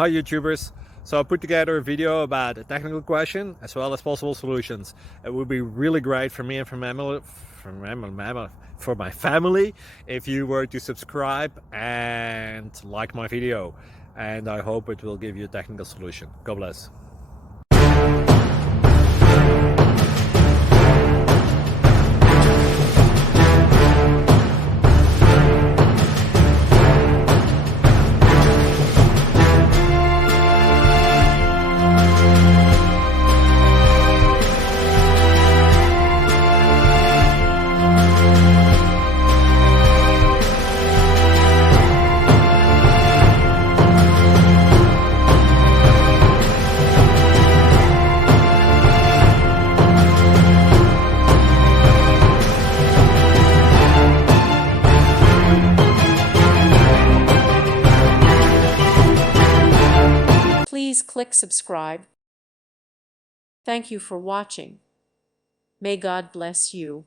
Hi YouTubers! So I put together a video about a technical question as well as possible solutions. It would be really great for me and for my family if you were to subscribe and like my video, and I hope it will give you a technical solution. God bless. Please click subscribe. Thank you for watching. May God bless you.